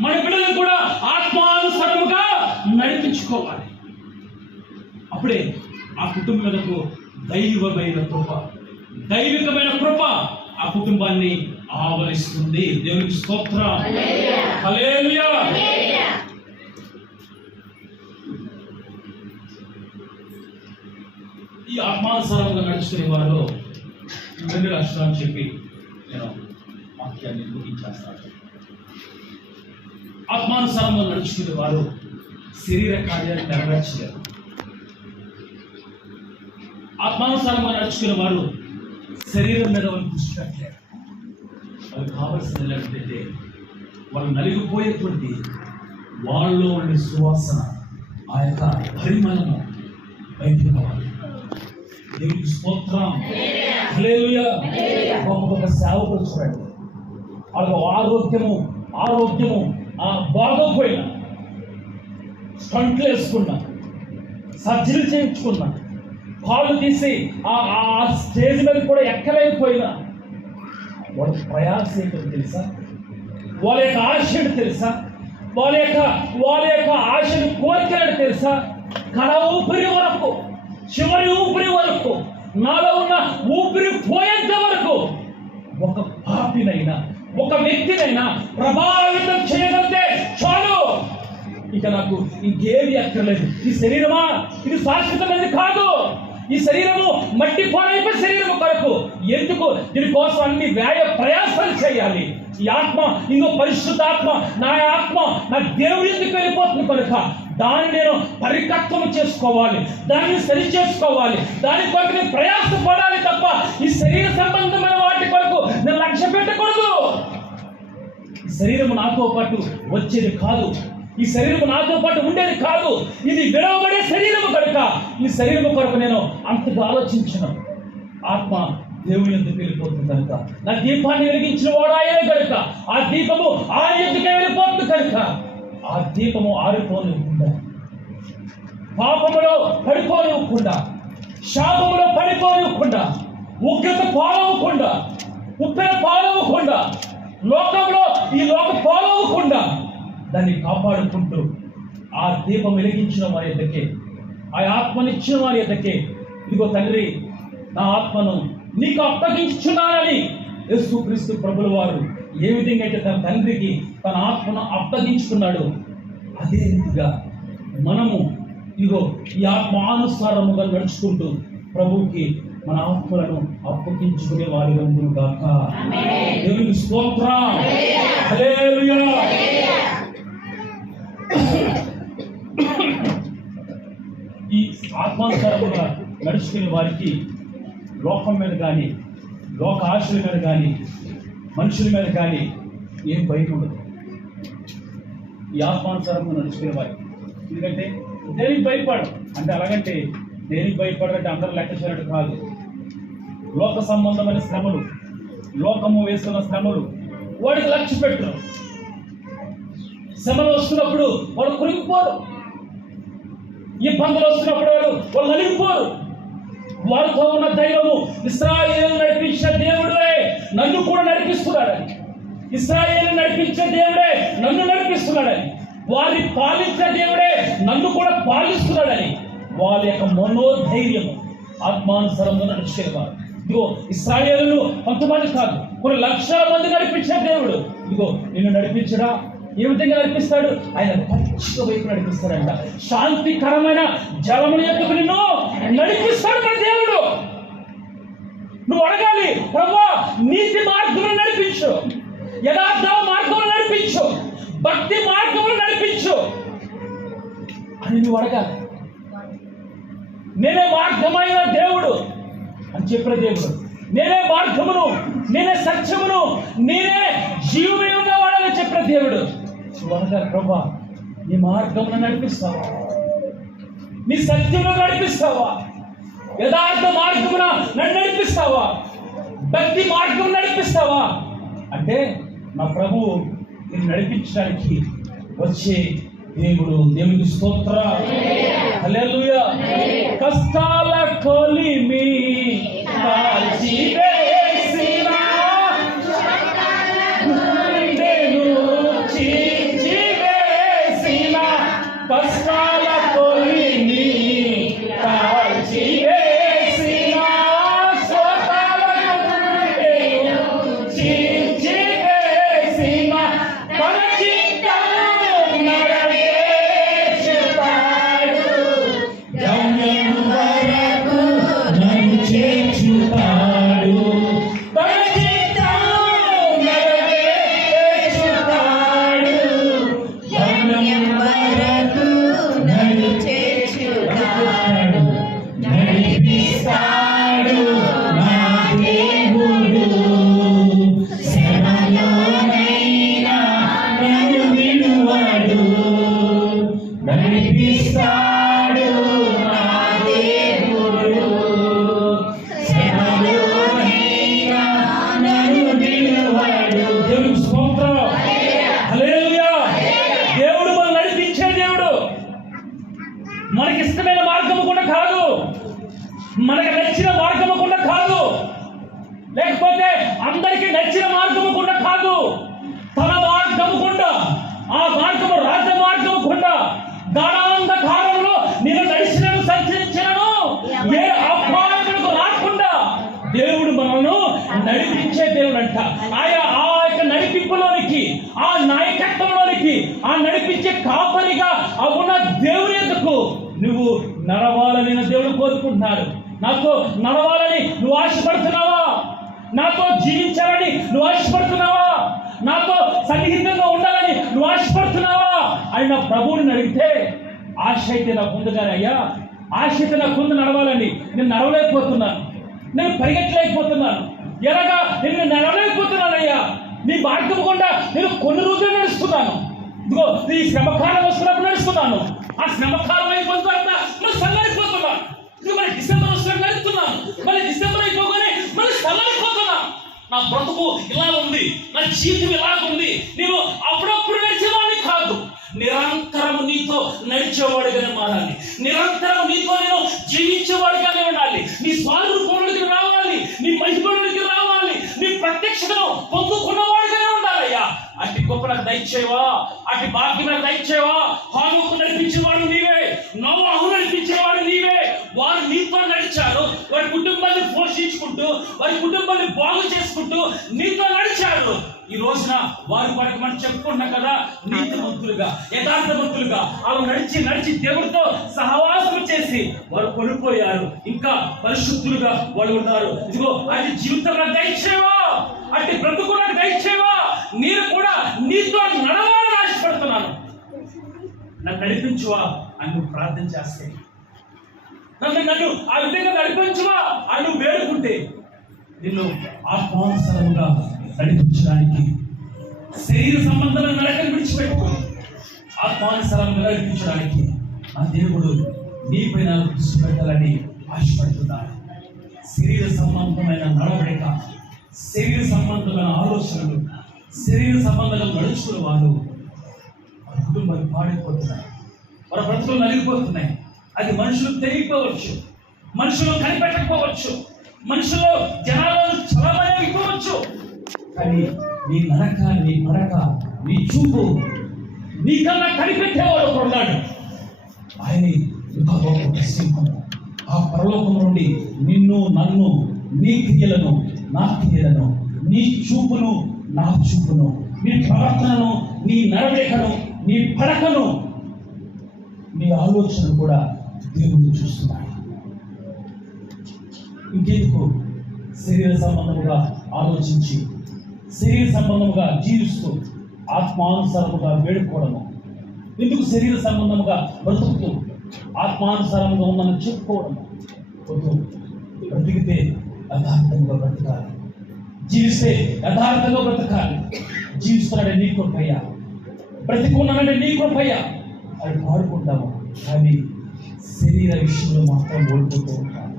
మన బిడ్డలను కూడా ఆత్మానుసారముగా నడిపించుకోవాలి. అప్పుడే ఆ కుటుంబం మీదకు దైవికమైన కృప ఆ కుటుంబాన్ని ఆవరిస్తుంది. దేవునికి స్తోత్రం. హల్లెలూయా. ఈ ఆత్మానుసారంగా నడుచుకునే వారు 2 లక్షణాలు చెప్పి నేను వాక్యాన్ని ముగించేస్తాను. ఆత్మానుసారంగా నడుచుకునే వారు శరీర కార్యాన్ని నెరవేర్చలేరు. ఆత్మానుసారంగా నడుచుకునే వారు శరీరం మీద వాళ్ళు దృష్టి పెట్టలేరు. వాళ్ళకి కావలసింది ఏంటంటే వాళ్ళు నలిగిపోయేటువంటి వాళ్ళలో ఉండే సువాసన, ఆ యొక్క పరిమళము బయటకు రావాలి. దేవునికి స్తోత్రం. హల్లెలూయా. ఒక్కొక్క సేవకులు చూడండి, వాళ్ళకు ఆరోగ్యము బాగోపోయినా, స్టంట్లు వేసుకున్నా, సర్జరీ చేయించుకున్నా, కాళ్ళు తీసి ఆ స్టేజ్ మీద కూడా ఎక్కలేకపోయినా వాళ్ళ ప్రయాస ఏంటో తెలుసా? వాళ్ళ యొక్క ఆశ ఏంటో తెలుసా? వాళ్ళ యొక్క ఆశను కోరికలు తెలుసా? కళ ఊపిరి వరకు, చివరి ఊపిరి వరకు, నాలో ఉన్న ఊపిరి పోయేంత వరకు ఒక పాపినైనా ఒక వ్యక్తినైనా ప్రభావితం చేయగలిగితే చాలు. ఇక నాకు ఇంకేమి అక్కర్లేదు. ఈ శరీరమా, ఇది శాశ్వతమైనది కాదు. ఈ శరీరము మట్టి పాలైపోయి శరీరము కొరకు ఎందుకు దీనికోసం అన్ని ప్రయాసాలు చేయాలి. ఈ ఆత్మ, ఇంకో పరిశుద్ధాత్మ, నా ఆత్మ నా దేవుడి ఎందుకు వెళ్ళిపోతుంది కనుక దాన్ని నేను పరికత్వం చేసుకోవాలి, దాన్ని సరి చేసుకోవాలి, దాని కొరకు నేను ప్రయాసపడాలి తప్ప ఈ శరీర సంబంధమైన వాటి కొరకు నేను లక్ష్య పెట్టకూడదు. ఈ శరీరము నాతో పాటు వచ్చేది కాదు, ఈ శరీరము నాతో పాటు ఉండేది కాదు. ఇది విడవబడే శరీరము కనుక ఈ శరీరము కొరకు నేను అంతగా ఆలోచించను. ఆత్మ దేవుని ఎందుకు వెళ్ళిపోతుంది కనుక, నా దీపాన్ని వెలిగించిన వాడు ఆయనే కనుక ఆ దీపము ఆయన ఎందుకే వెళ్ళిపోతుంది కనుక ఆ దీపము ఆరిపోనివ్వకుండా, పాపములో పడిపోనివ్వకుండా, శాపములో పడిపోనివ్వకుండా, ఉగ్రత పాలవకుండా, ఉప్పెన పాలవకుండా, లోకంలో ఈ లోక పాలవకుండా దాన్ని కాపాడుకుంటూ ఆ దీపం వెలిగించిన వారి ఎద్దకే, ఆ ఆత్మనిచ్చిన వారి ఎద్దకే, ఇదిగో తండ్రి నా ఆత్మను నీకు అప్పగించుచున్నానని యేసుక్రీస్తు ప్రభుల వారు ఏ విధంగా అయితే తన తండ్రికి తన ఆత్మను అప్పగించుకున్నాడు, అదే రీతిగా మనము ఇదిగో ఈ ఆత్మానుసారముగా నడుచుకుంటూ ప్రభువుకి మన ఆత్మలను అప్పగించుకునే వారిగా ఉండును గాక. దేవునికి స్తోత్రం. హల్లెలూయా. ఈ ఆత్మానుసారముగా నడుచుకునే వారికి లోకం మీద కానీ, లోక ఆశల మీద కానీ, మనుషుల మీద కానీ ఏం భయం ఉండదు. ఈ ఆత్మానుసారంగా నడుచుకునే వారికి, ఎందుకంటే దేనికి భయపడరు అంటే, అలాగంటే దేనికి భయపడాలంటే అందరూ లెక్క చేయడం కాదు. లోక సంబంధమైన శ్రమలు, లోకము వేస్తున్న శ్రమలు వాడికి లక్ష్య పెట్టరు. శ్రమలు వస్తున్నప్పుడు వాడు కురిగిపోరు, ఇబ్బందులు వస్తున్నప్పుడు వాళ్ళు నలిగిపోరు. వారితో ఉన్న దైవము ఇశ్రాయేలు నడిపించిన దేవుడే నన్ను కూడా నడిపిస్తున్నాడని, ఇశ్రాయేలు నడిపించే దేవుడే నన్ను నడిపిస్తున్నాడని, వారిని పాలించే దేవుడే నన్ను కూడా పాలిస్తున్నాడని వారి యొక్క మనోధైర్యము ఆత్మానుసారంగా నడిచేవారు. ఇదిగో ఇశ్రాయేలును కొంతమంది కాదు, కొన్ని లక్షల మంది నడిపించే దేవుడు ఇదిగో నిన్ను నడిపించడా, ఏ విధంగా నడిపిస్తాడు? ఆయన పచ్చిక వైపు నడిపిస్తాడంట. శాంతికరమైన జలముల యొద్దకు నిన్ను నడిపిస్తాడు మన దేవుడు. నువ్వు అడగాలి, ప్రభువా నీతి మార్గంలో నడిపించు, యథార్థ మార్గంలో నడిపించు, భక్తి మార్గంలో నడిపించు అని నువ్వు అడగాలి. నేనే మార్గమైన దేవుడు అని చెప్పిన దేవుడు, నేనే మార్గమును, నేనే సత్యమును, నేనే జీవమే ఉన్నవాడని చెప్పిన దేవుడు. నువ్వు అడగాలి, ప్రభువా నీ మార్గమును నడిపిస్తావా, నీ సత్యమును నడిపిస్తావా, యథార్థ మార్గమున నన్ను నడిపిస్తావా, భక్తి మార్గం నడిపిస్తావా అంటే నా ప్రభువు నిన్ను నడిపించడానికి వచ్చే దేవుడు. దేవునికి స్తోత్రం, హల్లెలూయా. కష్టాల కొలిమి కాల్చివేసిన గుండెను చీల్చివేసిన, కష్టాల కొలిమి కాల్చివేసిన, శోకాల గుండెను చీల్చివేసిన, తన చిత్తము నెరవేర్చుతాడు, గమ్యం వరకు నన్ను చేర్చుతాడు, తన చిత్తము నెరవేర్చుతాడు, గమ్యం వరకు నన్ను చేర్చుతాడు, నడిపిస్తాడు నా దేవుడు, శ్రమలోనైనా నన్ను విడువడు, నడిపిస్తాడు నా దేవుడు, శ్రమలోనైనా నన్ను విడువడు. దేవునికి స్తోత్రం, హల్లెలూయా. దేవుడు మనం నడిపించే దేవుడు. మనకి ఇష్టమైన మార్గము కూడా కాదు, మనకు నచ్చిన మార్గము కూడా కాదు, లేకపోతే అందరికీ నచ్చిన మార్గము కూడా కాదు. తన మార్గము కూడా, ఆ మార్గము రాజ మార్గము కూడా, గాఢాంధకారంలో నేను నడిచినను సంచరించినను ఏ అపాయములకు రాకుండా దేవుడు మనను నడిపించే దేవుడు అంట. ఆ యొక్క నడిపింపులోనికి, ఆ నాయకత్వంలోనికి, ఆ నడిపించే కాపరిగా ఉన్న దేవుని ఎందుకు నువ్వు నడవాలని దేవుడు కోరుకుంటున్నాడు. నాతో నడవాలని నువ్వు ఆశపడుతున్నావా? నాతో జీవించాలని నువ్వు ఆశపడుతున్నావా? నాతో సన్నిహితంగా ఉండాలని నువ్వు ఆశపడుతున్నావా అని నా ప్రభువుని అడిగితే, ఆశ అయితే నాకు ఉంది కానీ అయ్యా, ఆశ అయితే నాకు ముందు నడవాలని నేను నడవలేకపోతున్నాను, నేను పరిగెట్టలేకపోతున్నాను, ఎలాగా నేను నడవలేకపోతున్నానయ్యా. నీ మార్గం గుండా నేను కొన్ని రోజులు నడుస్తున్నాను, ఇదిగో నీ శ్రమకాలం వస్తున్నప్పుడు నడుస్తున్నాను, ఆ శ్రమకాలం అయిపోయిన తర్వాత మళ్ళీ చల్లారిపోతున్నాను, ఇది మరి డిసెంబర్ వస్తున్నట్టు నడుస్తున్నాను, మళ్ళీ డిసెంబర్ అయిపోగానే మళ్ళీ చల్లారిపోతున్నాను. నా బ్రతుకు ఇలా ఉంది, నా జీవితం ఇలా ఉంది. నేను అప్పుడప్పుడు నడిచేవాడిని కాదు, నిరంతరం నీతో నడిచేవాడిగానే మారాలి, నిరంతరం నీతో నేను జీవించేవాడిగానే ఉండాలి, నీ స్వారూపంలోకి రావాలి, నీ మహిమలోకి రావాలి, నీ ప్రత్యక్షతను పొందుకున్నవాడిగానే ఉండాలయ్యా. అట్టి గొప్ప నాకు దయచేవా, అట్టి భాగ్యం నాకు దయచేవా. హానుకు నడిపించేవాడు నీవే, నోవాహు నడిపించేవాడు నీవే. వారు నీతో నడిచారు, వారి కుటుంబాన్ని పోషించుకుంటూ, వారి కుటుంబాన్ని బాగు చేసుకుంటూ నీతో నడిచారు. ఈ రోజున వారి కొరకు మనం చెప్పుకున్నాం కదా, నీతిమంతులుగా, యథార్థవంతులుగా వాళ్ళు నడిచి నడిచి దేవుడితో సహవాసం చేసి వారు కొనిపోయారు. ఇంకా పరిశుద్ధులుగా వాళ్ళు ఉన్నారు. ఇదిగో అది జీవితం నాకు దయచేవా, అట్టి బ్రతుకు నాకు దయచేవా. నేను కూడా నీతో నడవాలని ఆశపడుతున్నాను, నన్ను నడిపించువా అని నువ్వు ప్రార్థన చేస్తే, నన్ను ఆ విధంగా నడిపించువా అని నువ్వు వేడుకుంటే, నిన్ను ఆత్మానుసారంగా నడిపించడానికి శరీర సంబంధమైన నడకను విడిచిపెట్టుకుని ఆత్మానుసారంగా నడిపించడానికి ఆ దేవుడు నీపైన దృష్టి పెట్టాలని ఆశపడుతున్నాడు. శరీర సంబంధమైన నడవడిక, శరీర సంబంధమైన ఆలోచనలు, శరీర సంబంధంగా నడుచుకున్న వారు వారి కుటుంబాలు పాడైపోతున్నాయి, వారి బ్రతుకులు నలిగిపోతున్నాయి. అది మనుషులకు తెలియకపోవచ్చు, మనుషులు కనిపెట్టకపోవచ్చు, మనుషులు జనాలను చలమనే ఇవ్వవచ్చు, కానీ నీ నడక, నీ మడక, నీ చూపు నీకన్నా కనిపెట్టేవాడు ఒకడు ఉన్నాడు. ఆయన ఒక సింహం. ఆ పరలోకం నుండి నిన్ను, నన్ను, నీ క్రియలను, నా క్రియలను, నీ చూపును, నా చూపును, నీ ప్రవర్తనను, నీ నడవడికను, నీ పడకను, నీ ఆలోచన కూడా దేవుడు చూస్తున్నాడు. ఇంకెందుకు శరీర సంబంధముగా ఆలోచించి, శరీర సంబంధముగా జీవిస్తూ ఆత్మానుసారముగా వేడుకోవడము? ఎందుకు శరీర సంబంధముగా బ్రతుకుతూ ఆత్మానుసారంగా ఉందని చెప్పుకోవడము? బ్రతికితే యథార్థంగా బ్రతకాలి, జీవిస్తే యథార్థంగా బ్రతకాలి. జీవిస్తున్నాడే నీ కృపయ్యా, బ్రతికున్నానంటే నీ కృపయ్యా అది పాడుకుంటాము. కానీ శరీర విషయంలో మాత్రం ఓడిపోతూ ఉంటాము,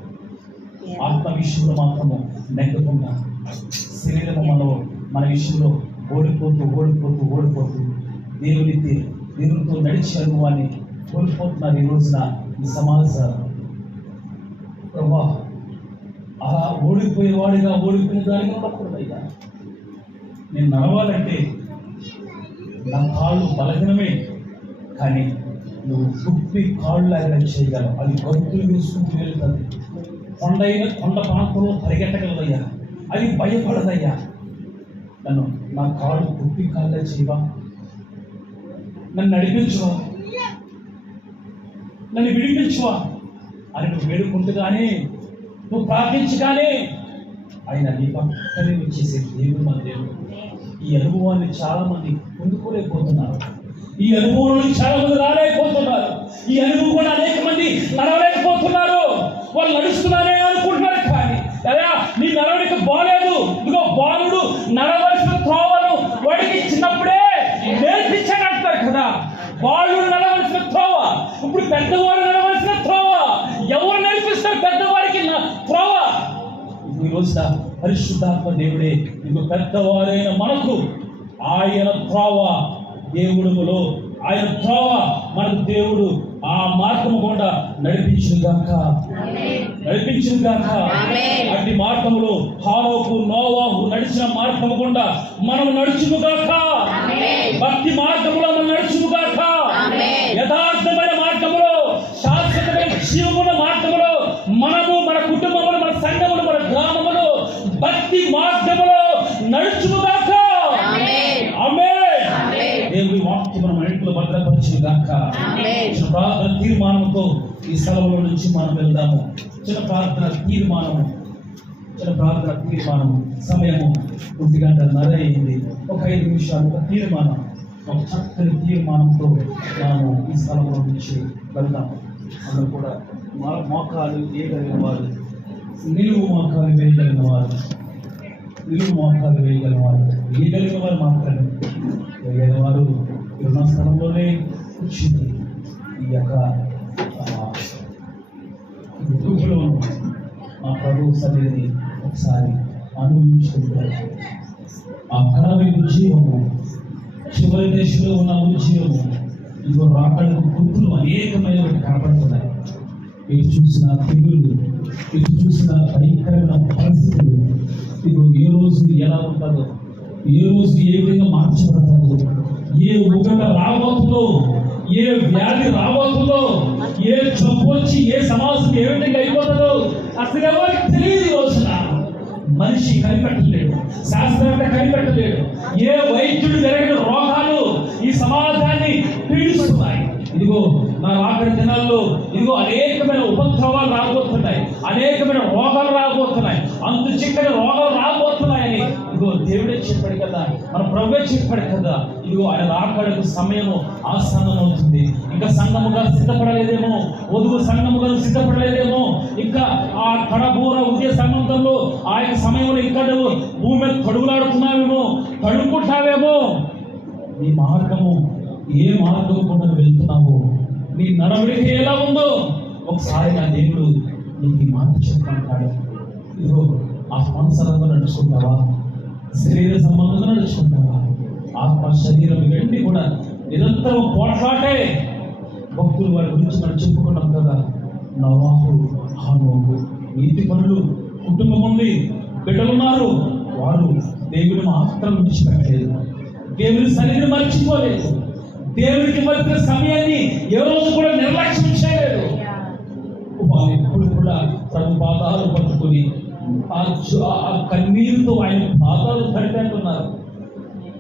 ఆత్మ విషయంలో మాత్రము నెగ్గకుండా శరీరము మన విషయంలో ఓడిపోతూ దేవునితో నడిచే అనుభవాన్ని కోల్పోతున్నారు ఈ రోజున ఈ సమాజం. ప్రభా, అలా ఓడిపోయిన దానిగా ఉండకూడదయ్యా. నేను నడవాలంటే నా కాళ్ళు బలహీనమే, కానీ నువ్వు గుప్పి కాళ్ళు లాగా చేయగలవు. అది గొంతులు వేసుకుంటూ వెళ్తుంది. కొండ ప్రాంతంలో పరిగెట్టగలదయ్యా, అది భయపడదయ్యా. నా కాళ్ళు గుప్పి కాళ్ళ చేయవా, నన్ను నడిపించువా, నన్ను విడిపించువా అని నువ్వు వేడుకుంటుగానే, నువ్వు ప్రార్థించగానే ఆయన నీ పక్కనే వచ్చేసే దేవుడు మన దేవుడు. ఈ అనుభవాన్ని చాలా మంది పొందుకోలేకపోతున్నారు, ఈ అనుభవం చాలా మంది రాలేకపోతున్నారు, ఈ అనుభవం కూడా అనేక మంది నడవలేకపోతున్నారు. వాళ్ళు నడుస్తున్నారే అనుకుంటున్నారు, కానీ అలా నీ నడవడిక బాలేదు. ఇదిగో బాలుడు నడవలసిన త్రోవను వాడికి చిన్నప్పుడే నేర్పించాడు అంటారు కదా. బాలుడు నడవలసిన త్రోవ, ఇప్పుడు పెద్దవాడు నడవలసిన త్రోవ ఎవరు నేర్పిస్తారు? పెద్దవాడికి త్రోవ. ఈ రోజున పరిశుద్ధాత్మ దేవుడే ఇదిగో పెద్దవారైన మనకు ఆయన త్రోవ, దేవుడులో ఆయన త్రోవ మనకు దేవుడు ఆ మార్గము కూడా నడిపించును గాక. అట్టి మార్గములో హానోకు నోవాహు నడిచిన మార్గము గుండా మనం నడుచును గాక. భక్తి మార్గములో మనం నడుచును గాక. యథార్థమైన మార్గములో, శాశ్వతమైన జీవమున్న మార్గములో మనము, మన కుటుంబములు, మన సంఘములు, మన గ్రామములు భక్తి మార్గములో నడుచును గాక. దేవుడి వాక్యం మన ఇంట్లో భద్రపరచును గాక. ప్రార్థన తీర్మానంతో ఈ స్థలంలో నుంచి మనం వెళ్దాము. చిన్న ప్రార్థన తీర్మానము సమయము 1:30 అయింది. ఒక 5 నిమిషాలు ఒక తీర్మానం, ఒక చక్కని తీర్మానంతో మనము ఈ స్థలంలో నుంచి వెళ్దాము. అందరూ కూడా మోకాలు వేయగలిగిన వారు, నిలువు మోకాలు వేయగలిగిన వారు వేయగలిగిన వారు మాత్రమే. వేయగలిగిన వారు ఉన్న స్థలంలోనే కూర్చుంది ఈ యొక్క గుంపులో ఆ ప్రభు సన్నిధిని ఒకసారి అనుభవించుకుంటారు. ఆ కళావి ఉద్యోగము, చివరి దశలో ఉన్న ఉద్యోగము, ఇదిగో రాకడకు గుర్తులు అనేకమైనవి కనపడుతున్నాయి. ఎటు చూసిన తెగులు, ఎటు చూసిన భయంకరమైన పరిస్థితులు, ఇదిగో ఏ రోజు ఎలా ఉంటుందో, ఏ రోజు ఏ విధంగా మార్చబడతాదో, ఏ ఉగ్రత రాబోతుందో, ఏ వ్యాధి రాబోతుందో, ఏ జబ్బు వచ్చి ఏ సమాజం ఏ విధంగా అయిపోతుందో అసలు ఎవరికి తెలియదు. ఈ రోజున మనిషి కనిపెట్టలేడు, శాస్త్రవేత్త కనిపెట్టలేడు. ఏ వైద్యుడు జరిగిన రోగాలు ఈ సమాజాన్ని పీడిస్తున్నాయి. ఇదిగో నా ఆఖరి దినాల్లో ఇదిగో అనేకమైన ఉపద్రవాలు రాబోతున్నాయి, అనేకమైన రోగాలు రాబోతున్నాయి, అంతు చిక్కని రోగాలు రాబోతున్నాయని ఇదిగో దేవుడే చెప్పాడు కదా, మన ప్రభువే చెప్పాడు కదా. ఇదిగో ఆయన రాకడకు సమయము ఆసన్నమవుతుంది. ఇంకా సంఘముగా సిద్ధపడలేదేమో, వధువు సంఘముగా సిద్ధపడలేదేమో, ఇంకా ఆ కడబూర ఉదయ సంబంధంలో ఆ యొక్క సమయంలో ఇంకా నువ్వు భూమి మీద తడుగులాడుతున్నావేమో, తడుముకుంటావేమో. నీ మార్గము ఏ మార్గం కూడా వెళ్తున్నావు, నీ నడవడిక ఎలా ఉందో ఒకసారి నా దేవుడు నీకు ఈ మాట చెప్తాడు. ఇదిగో ఆత్మానుసారంగా నడుచుకుంటావా, శరీర సంబంధంగా నడుచుకుంటావా? ఆత్మ శరీరం ఇవన్నీ కూడా నిరంతరం పోట్లాటే. భక్తులు వారి గురించి మనం చెప్పుకున్నాం కదా. నోవాహు, హానోకు నీతి పనులు, కుటుంబం ఉంది, బిడ్డలున్నారు. వారు దేవుని మాత్రం విడిచిపెట్టలేదు, దేవుని సన్నిధిని మర్చిపోలేదు, దేవునికి మధ్య సమయాన్ని ఏ రోజు కూడా నిర్లక్ష్యం చేయలేదు. వారు ఎప్పుడు కూడా తన పాదాలు పట్టుకుని ఆ కన్నీరుతో ఆయన పాదాలు తడిపెడుతున్నారు.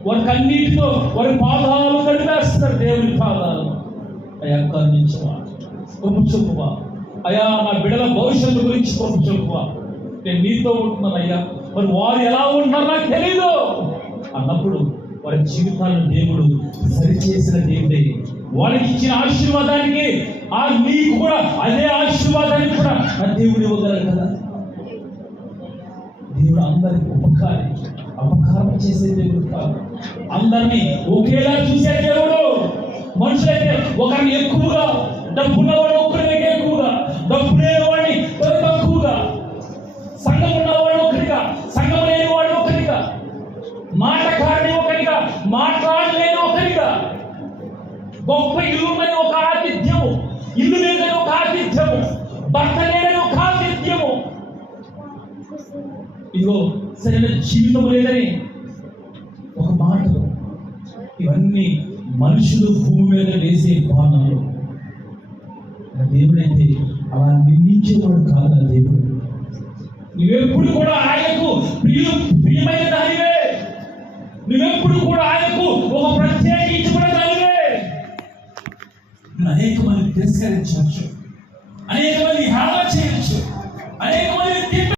వారి కన్నీటితో వారి పాదాలు కడిపేస్తున్నారు, దేవుని పాదాలు. అయ్యా కరుణించవా, కృప చూపువా. అయ్యా నా బిడ్డల భవిష్యత్తు గురించి కృప చూపువా. నేను నీతో ఉంటున్నాను అయ్యా, మరి వారు ఎలా ఉంటున్నారో నాకు తెలీదు అన్నప్పుడు వారి జీవితాలను దేవుడు సరిచేసిన దేవుడే. వారికి ఇచ్చిన ఆశీర్వాదానికి నీకు కూడా అదే ఆశీర్వాదానికి కూడా ఆ దేవుడు ఇవ్వగలరు కదా. దేవుడు అందరికి అపకారం చేసే దేవుడు కాదు, అందరినీ ఒకేలా చూసే దేవుడు. మనుషులైతే ఒకరిని ఎక్కువగా, డబ్బున్నవాడు ఒకరిని ఎక్కువగా, డబ్బు లేనివాడిని తక్కువగా, సంఘం ఉన్నవాడు ఒకరిగా, సంఘం లేని వాడు ఒకరిగా, మాటకారిని ఒకరిగా, మాట్లాడలేని ఒకరిగా, గొప్ప ఇల్లు మీద ఒక ఆతిథ్యము, ఇల్లు మీద ఒక ఆతిథ్యము, భర్త లేదని ఒక ఆతిథ్యము, ఇదిగో సరైన జీవితం లేదని ఒక మాటలు. ఇవన్నీ మనుషులు భూమి మీద వేసే బాణాలు. దేవుడైతే అలా నిందించేవాడు కాదు. ఆ దేవుడు నువ్వెప్పుడు కూడా ఆయనకు ప్రియమైన దానివే, నువ్వెప్పుడు కూడా ఆయనకు ఒక ప్రత్యేకించబడిన దానివే. అనేక మంది తిరస్కరించవచ్చు, అనేక మంది హేళన చేయవచ్చు, అనేక మంది